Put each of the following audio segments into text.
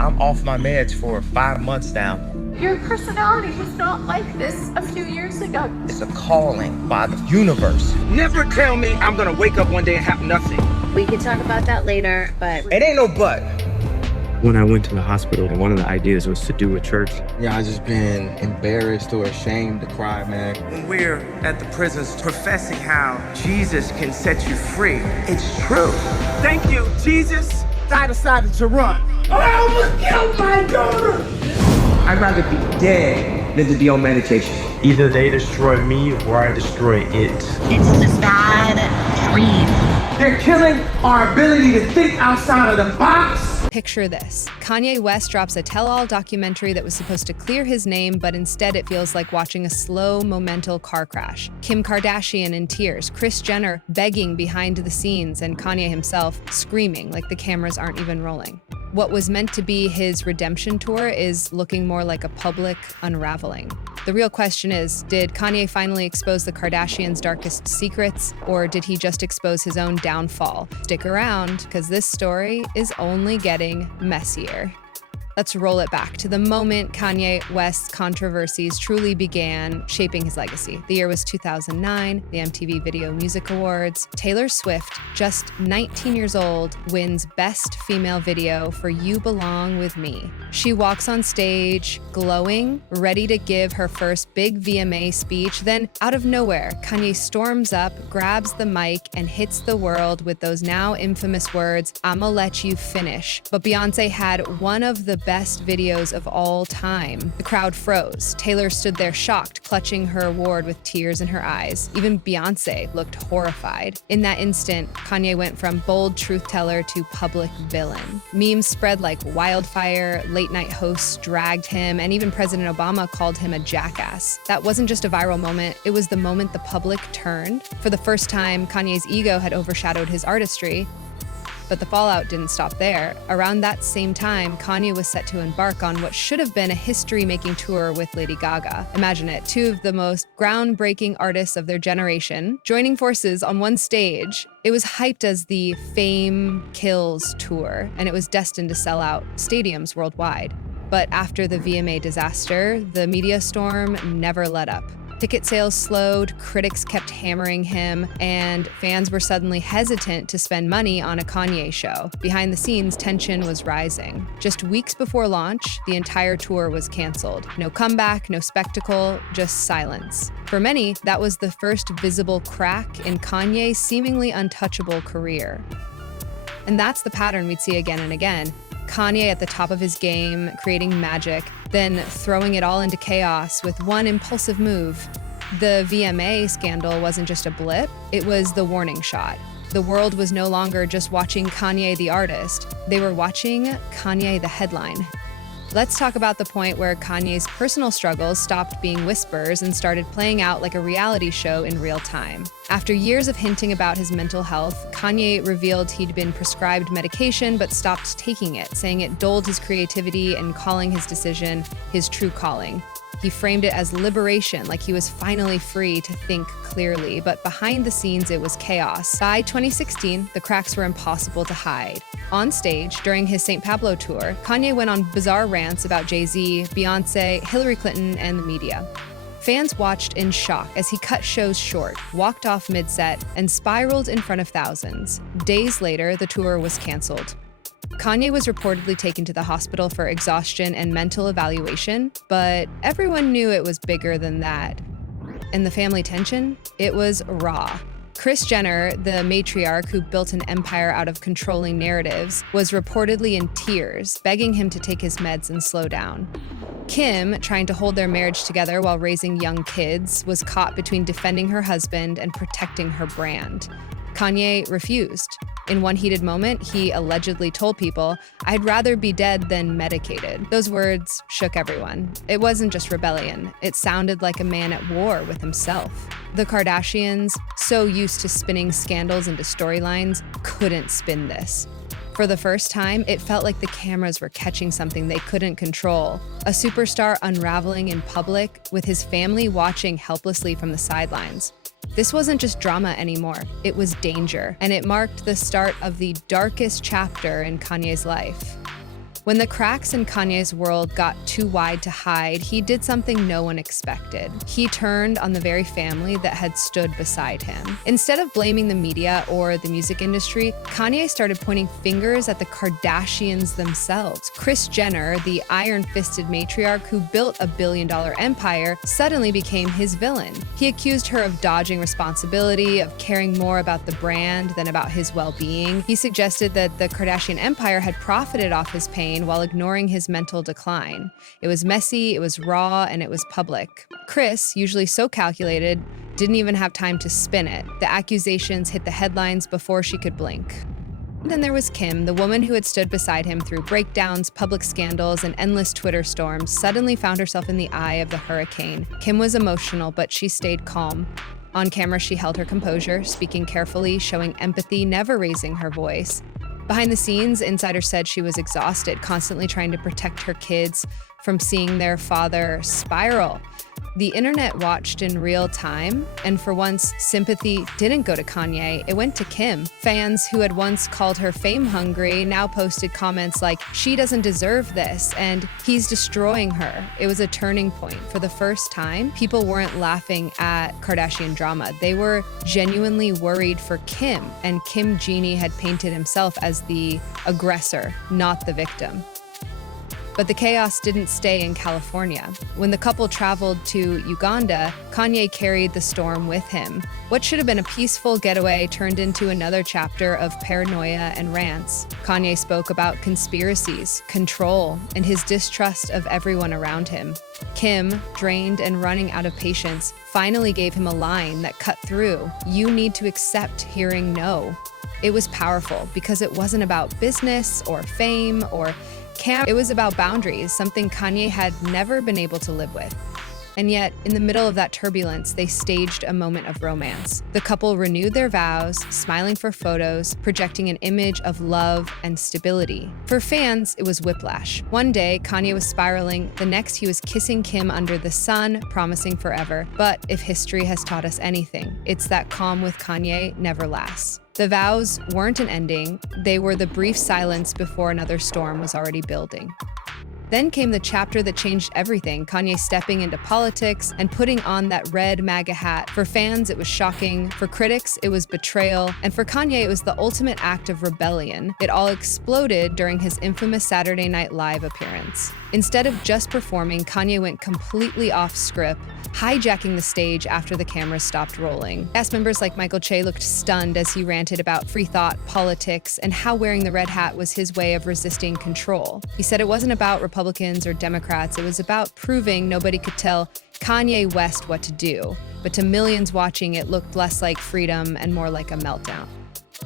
I'm off my meds for 5 months now. Your personality was not like this a few years ago. It's a calling by the universe. Never tell me I'm gonna wake up one day and have nothing. We can talk about that later, but It ain't no but. When I went to the hospital, one of the ideas was to do a church. Yeah, I just been embarrassed or ashamed to cry, man. When we're at the prisons professing how Jesus can set you free, it's true. Thank you, Jesus. I decided to run. I almost killed my daughter. I'd rather be dead than to be on medication. Either they destroy me or I destroy it. it's this bad dream. They're killing our ability to think outside of the box. Picture this. Kanye West drops a tell-all documentary that was supposed to clear his name, but instead it feels like watching a slow, momental car crash. Kim Kardashian in tears, Kris Jenner begging behind the scenes, and Kanye himself screaming like the cameras aren't even rolling. What was meant to be his redemption tour is looking more like a public unraveling. The real question is, did Kanye finally expose the Kardashians' darkest secrets, or did he just expose his own downfall? Stick around, because this story is only getting messier. Let's roll it back to the moment Kanye West's controversies truly began shaping his legacy. The year was 2009, the MTV Video Music Awards. Taylor Swift, just 19 years old, wins Best Female Video for You Belong With Me. She walks on stage, glowing, ready to give her first big VMA speech. Then, out of nowhere, Kanye storms up, grabs the mic, and hits the world with those now infamous words, "I'ma let you finish." But Beyonce had one of the best videos of all time. The crowd froze. Taylor stood there shocked, clutching her award with tears in her eyes. Even Beyonce looked horrified. In that instant, Kanye went from bold truth teller to public villain. Memes spread like wildfire, late-night hosts dragged him, and even President Obama called him a jackass. That wasn't just a viral moment, it was the moment the public turned. For the first time, Kanye's ego had overshadowed his artistry. But the fallout didn't stop there. Around that same time, Kanye was set to embark on what should have been a history-making tour with Lady Gaga. Imagine it, two of the most groundbreaking artists of their generation joining forces on one stage. It was hyped as the Fame Kills tour, and it was destined to sell out stadiums worldwide. But after the VMA disaster, the media storm never let up. Ticket sales slowed, critics kept hammering him, and fans were suddenly hesitant to spend money on a Kanye show. Behind the scenes, tension was rising. Just weeks before launch, the entire tour was canceled. No comeback, no spectacle, just silence. For many, that was the first visible crack in Kanye's seemingly untouchable career. And that's the pattern we'd see again and again. Kanye at the top of his game, creating magic, then throwing it all into chaos with one impulsive move. The VMA scandal wasn't just a blip, it was the warning shot. The world was no longer just watching Kanye the artist, they were watching Kanye the headline. Let's talk about the point where Kanye's personal struggles stopped being whispers and started playing out like a reality show in real time. After years of hinting about his mental health, Kanye revealed he'd been prescribed medication but stopped taking it, saying it dulled his creativity and calling his decision his true calling. He framed it as liberation, like he was finally free to think clearly, but behind the scenes it was chaos. By 2016, the cracks were impossible to hide. On stage, during his St. Pablo tour, Kanye went on bizarre rants about Jay-Z, Beyonce, Hillary Clinton, and the media. Fans watched in shock as he cut shows short, walked off mid-set, and spiraled in front of thousands. Days later, the tour was canceled. Kanye was reportedly taken to the hospital for exhaustion and mental evaluation, but everyone knew it was bigger than that. And the family tension? It was raw. Kris Jenner, the matriarch who built an empire out of controlling narratives, was reportedly in tears, begging him to take his meds and slow down. Kim, trying to hold their marriage together while raising young kids, was caught between defending her husband and protecting her brand. Kanye refused. In one heated moment, he allegedly told people, "I'd rather be dead than medicated." Those words shook everyone. It wasn't just rebellion. It sounded like a man at war with himself. The Kardashians, so used to spinning scandals into storylines, couldn't spin this. For the first time, it felt like the cameras were catching something they couldn't control. A superstar unraveling in public, with his family watching helplessly from the sidelines. This wasn't just drama anymore, it was danger, and it marked the start of the darkest chapter in Kanye's life. When the cracks in Kanye's world got too wide to hide, he did something no one expected. He turned on the very family that had stood beside him. Instead of blaming the media or the music industry, Kanye started pointing fingers at the Kardashians themselves. Kris Jenner, the iron-fisted matriarch who built a billion-dollar empire, suddenly became his villain. He accused her of dodging responsibility, of caring more about the brand than about his well-being. He suggested that the Kardashian empire had profited off his pain while ignoring his mental decline. It was messy, it was raw, and it was public. Kris, usually so calculated, didn't even have time to spin it. The accusations hit the headlines before she could blink. Then there was Kim, the woman who had stood beside him through breakdowns, public scandals, and endless Twitter storms, suddenly found herself in the eye of the hurricane. Kim was emotional, but she stayed calm. On camera, she held her composure, speaking carefully, showing empathy, never raising her voice. Behind the scenes, insiders said she was exhausted, constantly trying to protect her kids from seeing their father spiral. The internet watched in real time, and for once, sympathy didn't go to Kanye, it went to Kim. Fans who had once called her fame-hungry now posted comments like, "She doesn't deserve this," and "He's destroying her." It was a turning point. For the first time, people weren't laughing at Kardashian drama. They were genuinely worried for Kim, and Kim Genie had painted himself as the aggressor, not the victim. But the chaos didn't stay in California. When the couple traveled to Uganda, Kanye carried the storm with him. What should have been a peaceful getaway turned into another chapter of paranoia and rants. Kanye spoke about conspiracies, control, and his distrust of everyone around him. Kim, drained and running out of patience, finally gave him a line that cut through. "You need to accept hearing no." It was powerful because it wasn't about business or fame or it was about boundaries, something Kanye had never been able to live with. And yet, in the middle of that turbulence, they staged a moment of romance. The couple renewed their vows, smiling for photos, projecting an image of love and stability. For fans, it was whiplash. One day, Kanye was spiraling. The next, he was kissing Kim under the sun, promising forever. But if history has taught us anything, it's that calm with Kanye never lasts. The vows weren't an ending. They were the brief silence before another storm was already building. Then came the chapter that changed everything, Kanye stepping into politics and putting on that red MAGA hat. For fans, it was shocking. For critics, it was betrayal. And for Kanye, it was the ultimate act of rebellion. It all exploded during his infamous Saturday Night Live appearance. Instead of just performing, Kanye went completely off script, hijacking the stage after the cameras stopped rolling. Cast members like Michael Che looked stunned as he ranted about free thought, politics, and how wearing the red hat was his way of resisting control. He said it wasn't about Republicans or Democrats, it was about proving nobody could tell Kanye West what to do. But to millions watching, it looked less like freedom and more like a meltdown.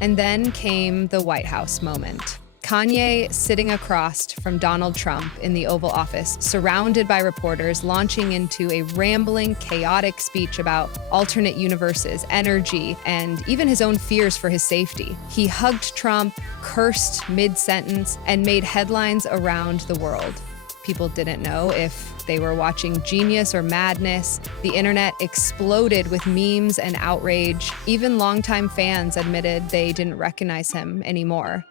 And then came the White House moment. Kanye sitting across from Donald Trump in the Oval Office, surrounded by reporters, launching into a rambling, chaotic speech about alternate universes, energy, and even his own fears for his safety. He hugged Trump, cursed mid-sentence, and made headlines around the world. People didn't know if they were watching genius or madness. The internet exploded with memes and outrage. Even longtime fans admitted they didn't recognize him anymore.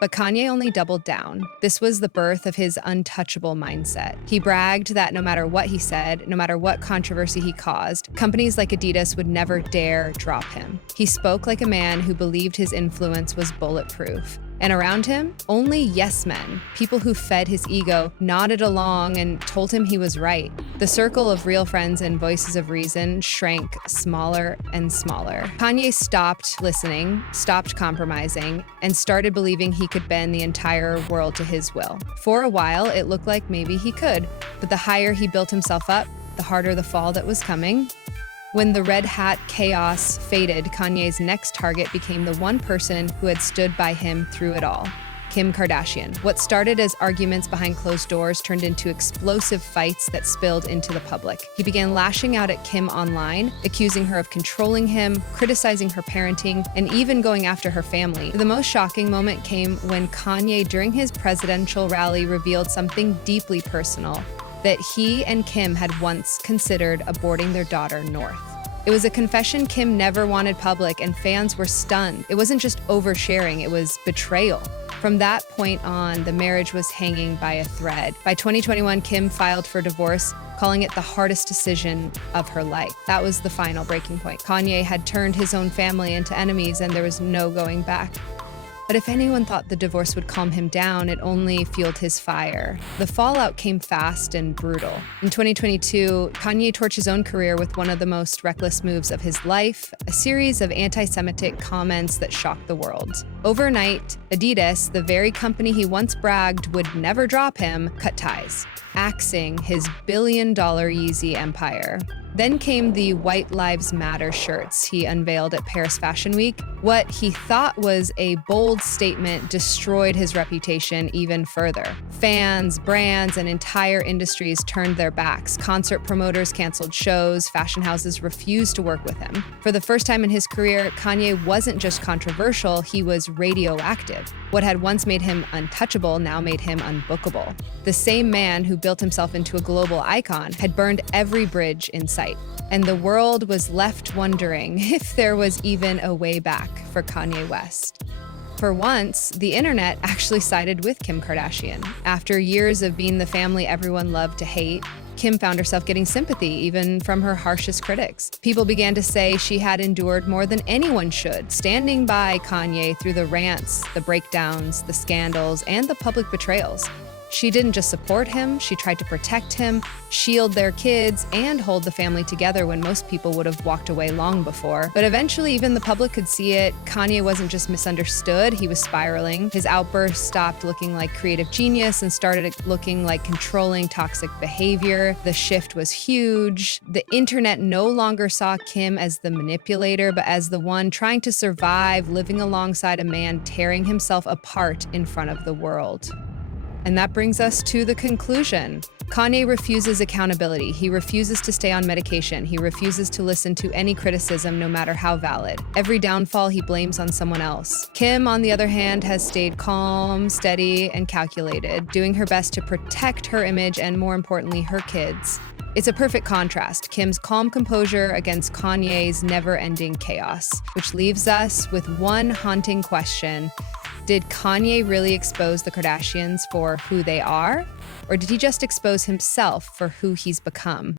But Kanye only doubled down. This was the birth of his untouchable mindset. He bragged that no matter what he said, no matter what controversy he caused, companies like Adidas would never dare drop him. He spoke like a man who believed his influence was bulletproof. And around him, only yes men, people who fed his ego, nodded along and told him he was right. The circle of real friends and voices of reason shrank smaller and smaller. Kanye stopped listening, stopped compromising, and started believing he could bend the entire world to his will. For a while, it looked like maybe he could, but the higher he built himself up, the harder the fall that was coming. When the red hat chaos faded, Kanye's next target became the one person who had stood by him through it all, Kim Kardashian. What started as arguments behind closed doors turned into explosive fights that spilled into the public. He began lashing out at Kim online, accusing her of controlling him, criticizing her parenting, and even going after her family. The most shocking moment came when Kanye, during his presidential rally, revealed something deeply personal, that he and Kim had once considered aborting their daughter, North. It was a confession Kim never wanted public, and fans were stunned. It wasn't just oversharing, it was betrayal. From that point on, the marriage was hanging by a thread. By 2021, Kim filed for divorce, calling it the hardest decision of her life. That was the final breaking point. Kanye had turned his own family into enemies, and there was no going back. But if anyone thought the divorce would calm him down, it only fueled his fire. The fallout came fast and brutal. In 2022, Kanye torched his own career with one of the most reckless moves of his life, a series of anti-Semitic comments that shocked the world. Overnight, Adidas, the very company he once bragged would never drop him, cut ties, axing his billion-dollar Yeezy empire. Then came the White Lives Matter shirts he unveiled at Paris Fashion Week. What he thought was a bold statement destroyed his reputation even further. Fans, brands, and entire industries turned their backs. Concert promoters canceled shows. Fashion houses refused to work with him. For the first time in his career, Kanye wasn't just controversial, he was radioactive. What had once made him untouchable now made him unbookable. The same man who built himself into a global icon had burned every bridge in sight. And the world was left wondering if there was even a way back for Kanye West. For once, the internet actually sided with Kim Kardashian. After years of being the family everyone loved to hate, Kim found herself getting sympathy, even from her harshest critics. People began to say she had endured more than anyone should, standing by Kanye through the rants, the breakdowns, the scandals, and the public betrayals. She didn't just support him, she tried to protect him, shield their kids, and hold the family together when most people would have walked away long before. But eventually, even the public could see it. Kanye wasn't just misunderstood, he was spiraling. His outbursts stopped looking like creative genius and started looking like controlling toxic behavior. The shift was huge. The internet no longer saw Kim as the manipulator, but as the one trying to survive, living alongside a man tearing himself apart in front of the world. And that brings us to the conclusion. Kanye refuses accountability. He refuses to stay on medication. He refuses to listen to any criticism, no matter how valid. Every downfall he blames on someone else. Kim, on the other hand, has stayed calm, steady, and calculated, doing her best to protect her image and, more importantly, her kids. It's a perfect contrast, Kim's calm composure against Kanye's never-ending chaos, which leaves us with one haunting question. Did Kanye really expose the Kardashians for who they are? Or did he just expose himself for who he's become?